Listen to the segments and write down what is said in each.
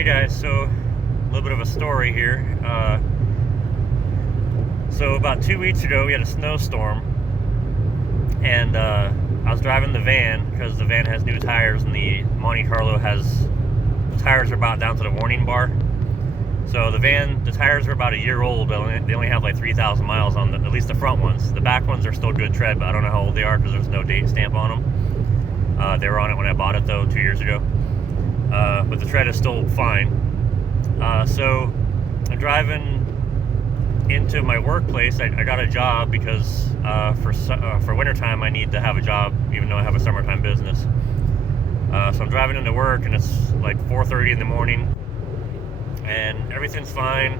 Hey guys, so a little bit of a story here. So about 2 weeks ago, we had a snowstorm, and I was driving the van because the van has new tires, and the Monte Carlo has the tires are about down to the warning bar. So the tires are about a year old, but they only have like 3,000 miles on them, at least the front ones. The back ones are still good tread, but I don't know how old they are because there's no date stamp on them. They were on it when I bought it though 2 years ago. But the tread is still fine. So I'm driving into my workplace. I got a job because for wintertime I need to have a job, even though I have a summertime business. So I'm driving into work, and it's like 4:30 in the morning, and everything's fine.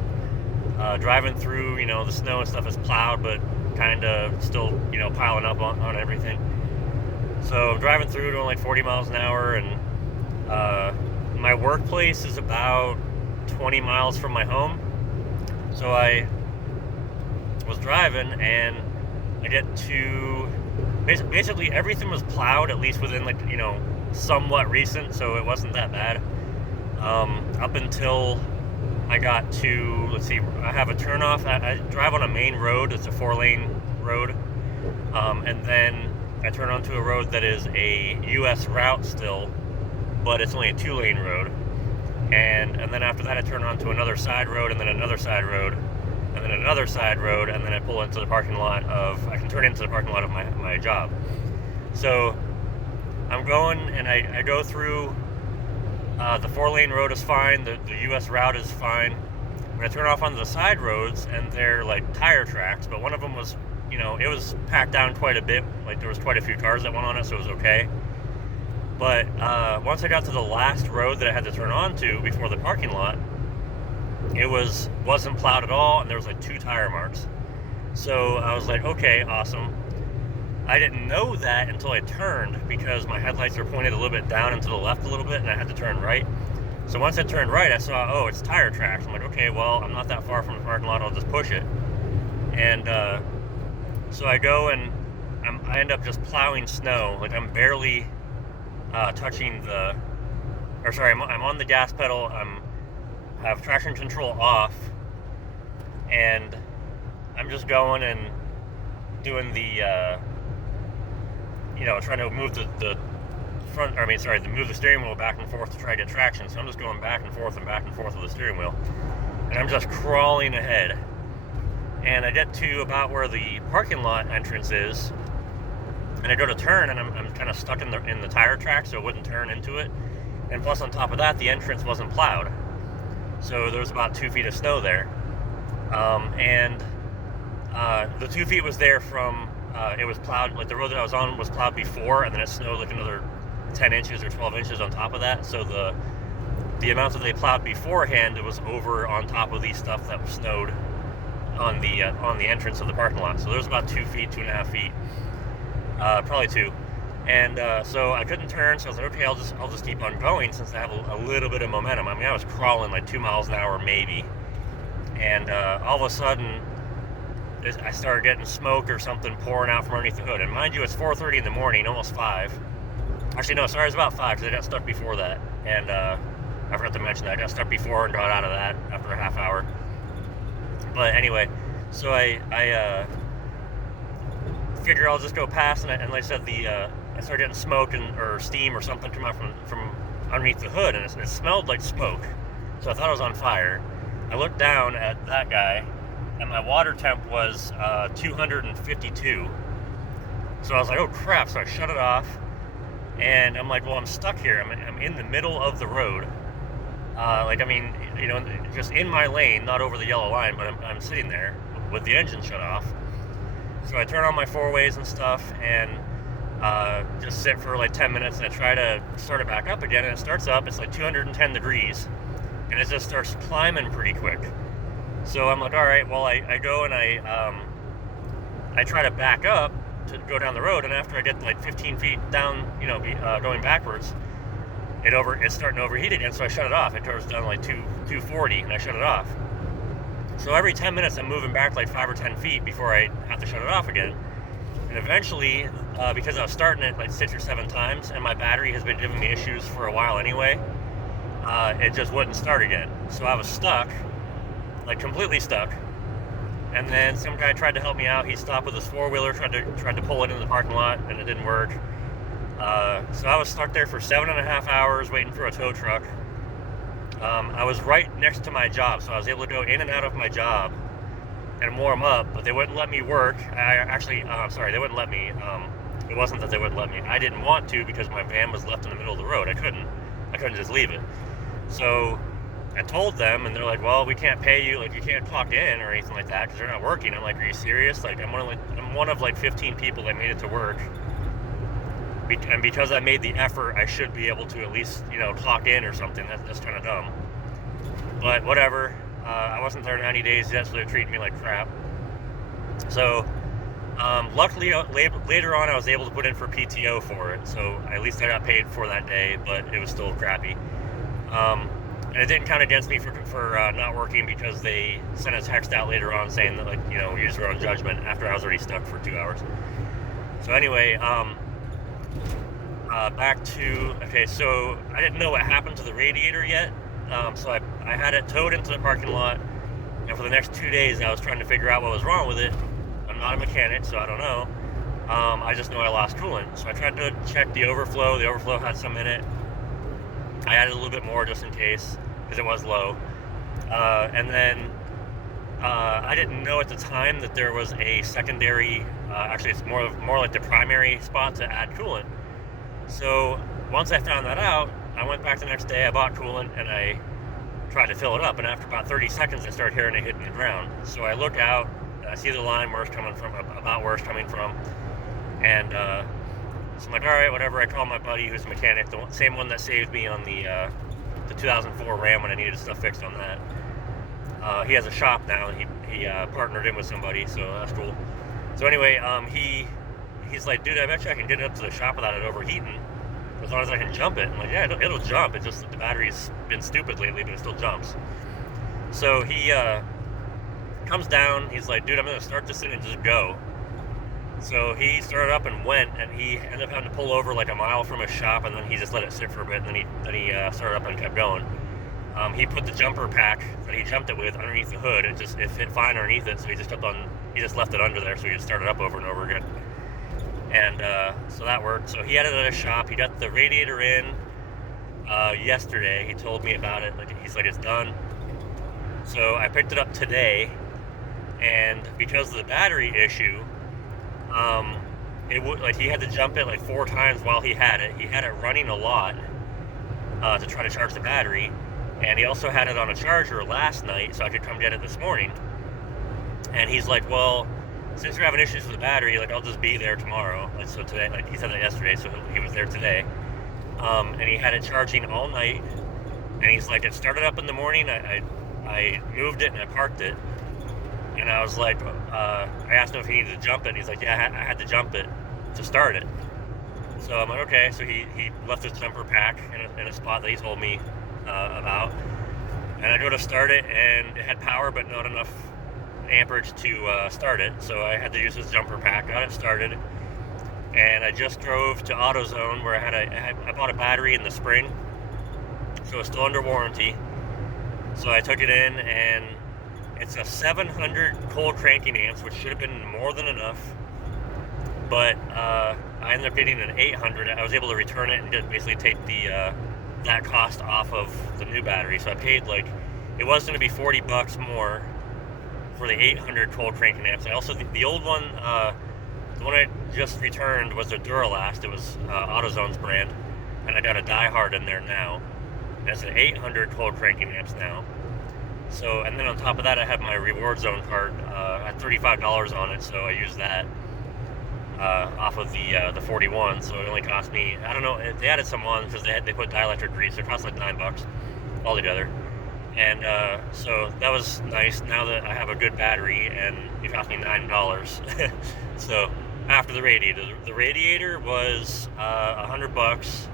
Driving through, the snow and stuff is plowed, but kind of still, piling up on everything. So I'm driving through doing like 40 miles an hour, and my workplace is about 20 miles from my home. So I was driving, and I get to basically everything was plowed, at least within somewhat recent, so it wasn't that bad. Up until I got to, let's see, I have a turnoff. I drive on a main road. It's a 4-lane road, and then I turn onto a road that is a U.S. route still, but it's only a 2-lane road. And then after that, I turn onto another side road, and then another side road, and then another side road, and then I pull into the parking lot I can turn into the parking lot of my job. So I'm going, and I go through, the 4-lane road is fine, the U.S. route is fine. When I turn off onto the side roads, and they're like tire tracks, but one of them was, it was packed down quite a bit, like there was quite a few cars that went on it, so it was okay. But once I got to the last road that I had to turn onto before the parking lot, it wasn't plowed at all, and there was like 2 tire marks. So I was like, okay, awesome. I didn't know that until I turned, because my headlights were pointed a little bit down and to the left a little bit, and I had to turn right. So once I turned right, I saw, oh, it's tire tracks. I'm like, okay, well, I'm not that far from the parking lot, I'll just push it. And so I go, and I end up just plowing snow. Like, I'm barely touching I'm on the gas pedal. I have traction control off, and I'm just going and doing the trying to move move the steering wheel back and forth to try to get traction. So I'm just going back and forth with the steering wheel, and I'm just crawling ahead. And I get to about where the parking lot entrance is, and I go to turn, and I'm kind of stuck in the tire track, so it wouldn't turn into it. And plus, on top of that, the entrance wasn't plowed, so there was about 2 feet of snow there. And the 2 feet was there from it was plowed, like the road that I was on was plowed before, and then it snowed like another 10 inches or 12 inches on top of that. So the amount that they plowed beforehand, it was over on top of the stuff that was snowed on the entrance of the parking lot. So there was about 2 feet, 2.5 feet. Probably 2, and so I couldn't turn. So I was like, okay, I'll just keep on going since I have a little bit of momentum. I mean, I was crawling like 2 miles an hour maybe, and all of a sudden, I started getting smoke or something pouring out from underneath the hood. And mind you, it's 4:30 in the morning, almost 5. Actually, no, sorry, it's about 5 because I got stuck before that, and I forgot to mention that I got stuck before and got out of that after a half hour. But anyway, so I figure I'll just go past, and like I said, I started getting smoke or steam or something come out from underneath the hood, and it smelled like smoke. So I thought it was on fire. I looked down at that guy, and my water temp was 252. So I was like, oh crap! So I shut it off, and I'm like, well, I'm stuck here. I'm in the middle of the road. Just in my lane, not over the yellow line, but I'm sitting there with the engine shut off. So I turn on my 4-ways and stuff, and just sit for like 10 minutes, and I try to start it back up again, and it starts up. It's like 210 degrees, and it just starts climbing pretty quick. So I'm like, all right, well, I go and I try to back up to go down the road, and after I get like 15 feet down, going backwards, it's starting to overheat again, so I shut it off. It goes down to like 240, and I shut it off. So every 10 minutes, I'm moving back like 5 or 10 feet before I have to shut it off again. And eventually, because I was starting it like 6 or 7 times, and my battery has been giving me issues for a while anyway, it just wouldn't start again. So I was stuck, like completely stuck. And then some guy tried to help me out. He stopped with his four-wheeler, tried to pull it into the parking lot, and it didn't work. So I was stuck there for 7.5 hours waiting for a tow truck. I was right next to my job, so I was able to go in and out of my job and warm up, but they wouldn't let me work. They wouldn't let me. It wasn't that they wouldn't let me. I didn't want to because my van was left in the middle of the road. I couldn't just leave it. So I told them, and they're like, well, we can't pay you, like you can't clock in or anything like that because they're not working. I'm like, are you serious? Like I'm one of like 15 people that made it to work. And because I made the effort, I should be able to at least, clock in or something. That's kind of dumb. But whatever. I wasn't there 90 days yet, so they're treating me like crap. So, luckily, later on, I was able to put in for PTO for it. So at least I got paid for that day, but it was still crappy. And it didn't count against me for not working because they sent a text out later on saying that, use your own judgment after I was already stuck for 2 hours. So anyway, so I didn't know what happened to the radiator yet. So I had it towed into the parking lot, and for the next 2 days I was trying to figure out what was wrong with it. I'm not a mechanic, so I don't know. I just know I lost coolant. So I tried to check the overflow. The overflow had some in it. I added a little bit more just in case, because it was low. And then I didn't know at the time that there was a secondary, actually it's more like the primary spot to add coolant. So once I found that out, I went back the next day, I bought coolant, and I tried to fill it up. And after about 30 seconds, I started hearing it hitting the ground. So I look out, I see the line where it's coming from, and so I'm like, all right, whatever. I call my buddy who's a mechanic, the same one that saved me on the 2004 Ram when I needed stuff fixed on that. He has a shop now, and he partnered in with somebody, so that's cool. So anyway, he's like, dude, I bet you I can get it up to the shop without it overheating, as long as I can jump it. I'm like, yeah, it'll jump. It's just that the battery's been stupid lately, but it still jumps. So he comes down. He's like, dude, I'm going to start this thing and just go. So he started up and went, and he ended up having to pull over like a mile from his shop, and then he just let it sit for a bit, and then he started up and kept going. He put the jumper pack that he jumped it with underneath the hood. It fit fine underneath it, so he just left it under there, so he just started up over and over again. And so that worked. So he had it at a shop. He got the radiator in yesterday. He told me about it. He's like, it's done. So I picked it up today, and because of the battery issue, he had to jump it like 4 times while he had it. He had it running a lot to try to charge the battery, and he also had it on a charger last night, so I could come get it this morning. And he's like, well, since you're having issues with the battery, I'll just be there tomorrow. So today, he said that yesterday, so he was there today. And he had it charging all night. And he's like, it started up in the morning. I moved it and I parked it. And I was like, I asked him if he needed to jump it. And he's like, yeah, I had to jump it to start it. So I'm like, okay. So he left his jumper pack in a spot that he told me about. And I go to start it, and it had power, but not enough amperage to start it, so I had to use this jumper pack. Got it started, and I just drove to AutoZone where I bought a battery in the spring, so it's still under warranty. So I took it in, and it's a 700 cold cranking amps, which should have been more than enough, but I ended up getting an 800. I was able to return it and just basically take that cost off of the new battery. So I paid it was going to be $40 more for the 800 cold cranking amps. I also, the old one, the one I just returned was a Duralast. It was AutoZone's brand, and I got a DieHard in there now. That's an 800 cold cranking amps now. So, and then on top of that, I have my Reward Zone card. I had $35 on it, so I used that off of the 41. So it only cost me, I don't know, they added some on because they put dielectric grease. So it cost like $9 altogether. And so that was nice. Now that I have a good battery, and it cost me $9. So after the radiator was $100,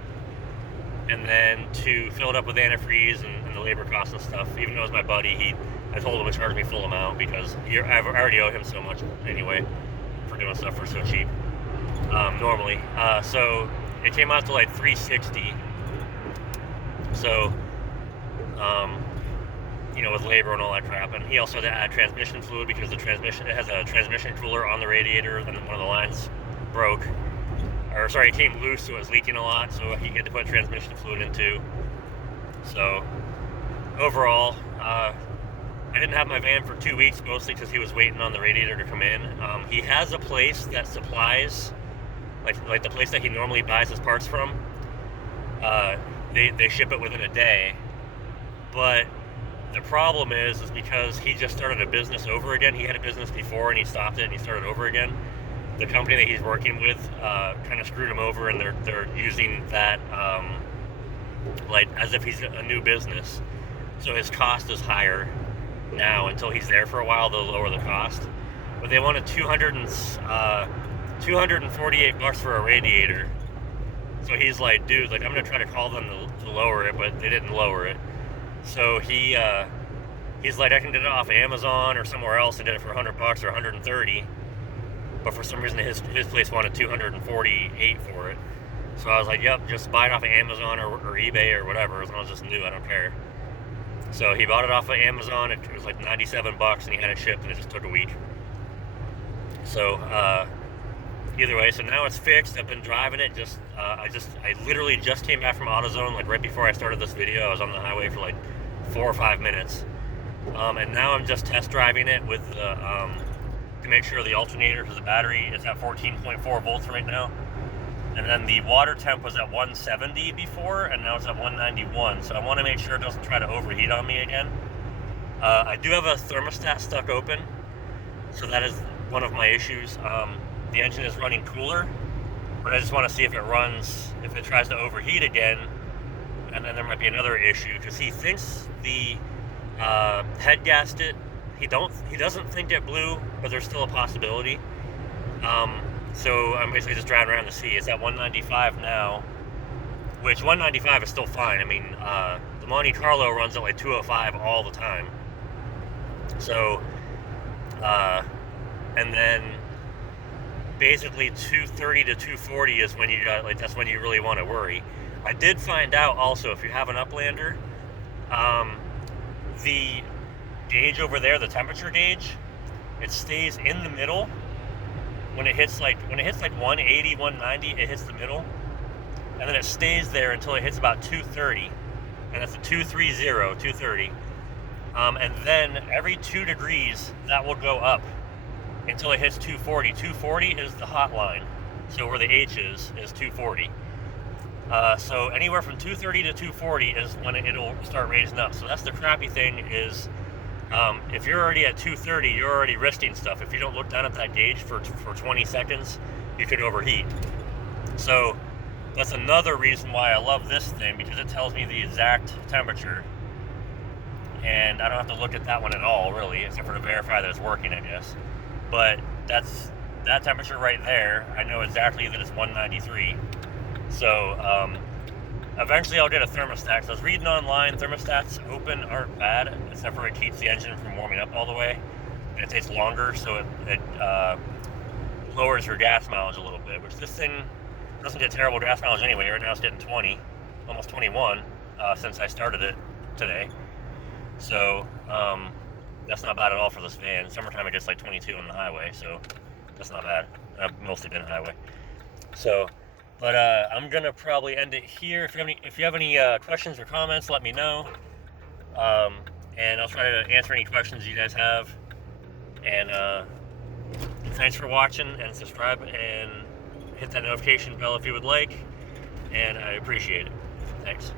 and then to fill it up with antifreeze and the labor costs and stuff. Even though it was my buddy, I told him to charge me full amount because I already owe him so much anyway for doing stuff for so cheap normally. So it came out to like $360. So with labor and all that crap. And he also had to add transmission fluid because it has a transmission cooler on the radiator, and one of the lines broke. It came loose, so it was leaking a lot, so he had to put transmission fluid in too. So, overall, I didn't have my van for 2 weeks, mostly because he was waiting on the radiator to come in. He has a place that supplies, like the place that he normally buys his parts from. They ship it within a day. But the problem is because he just started a business over again. He had a business before, and he stopped it, and he started over again. The company that he's working with kind of screwed him over, and they're using that as if he's a new business. So his cost is higher now. Until he's there for a while, they'll lower the cost. But they wanted $248 for a radiator. So he's like, dude, I'm gonna try to call them to lower it, but they didn't lower it. So he's like, I can get it off Amazon or somewhere else and get it for $100 or $130. But for some reason his place wanted $248 for it. So I was like, yep, just buy it off of Amazon or eBay or whatever, as long as it's new, I don't care. So he bought it off of Amazon. It was like $97, and he had it shipped, and it just took a week. So either way, so now it's fixed. I've been driving it. I literally just came back from AutoZone, right before I started this video. I was on the highway for 4 or 5 minutes, and now I'm just test driving it with to make sure the alternator to the battery is at 14.4 volts right now. And then the water temp was at 170 before, and now it's at 191. So I want to make sure it doesn't try to overheat on me again. I do have a thermostat stuck open, so that is one of my issues. The engine is running cooler, but I just want to see if it tries to overheat again, and then there might be another issue, because he thinks the head gasked it. He doesn't think it blew, but there's still a possibility. So I'm basically just driving around to see. It's at 195 now, which 195 is still fine. I mean, the Monte Carlo runs at 205 all the time. So, and then basically 230 to 240 is when you got, that's when you really want to worry. I did find out also, if you have an Uplander, the gauge over there, the temperature gauge, it stays in the middle. When it hits 180, 190, it hits the middle, and then it stays there until it hits about 230, and that's a 230. And then every 2 degrees that will go up until it hits 240. 240 is the hot line, so where the H is 240. So anywhere from 230 to 240 is when it'll start raising up. So that's the crappy thing is, if you're already at 230, you're already risking stuff. If you don't look down at that gauge for 20 seconds, you could overheat. So that's another reason why I love this thing, because it tells me the exact temperature. And I don't have to look at that one at all, really, except for to verify that it's working, I guess. But that temperature right there, I know exactly that it's 193. So eventually I'll get a thermostat. So I was reading online, thermostats open aren't bad, except for it keeps the engine from warming up all the way, and it takes longer, so it lowers your gas mileage a little bit, which this thing doesn't get terrible gas mileage anyway. Right now it's getting 20, almost 21, since I started it today. So that's not bad at all for this van. Summertime it gets 22 on the highway, so that's not bad. I've mostly been highway. So, but I'm gonna probably end it here. If you have any questions or comments, let me know, and I'll try to answer any questions you guys have. And thanks for watching, and subscribe and hit that notification bell if you would like, and I appreciate it. Thanks.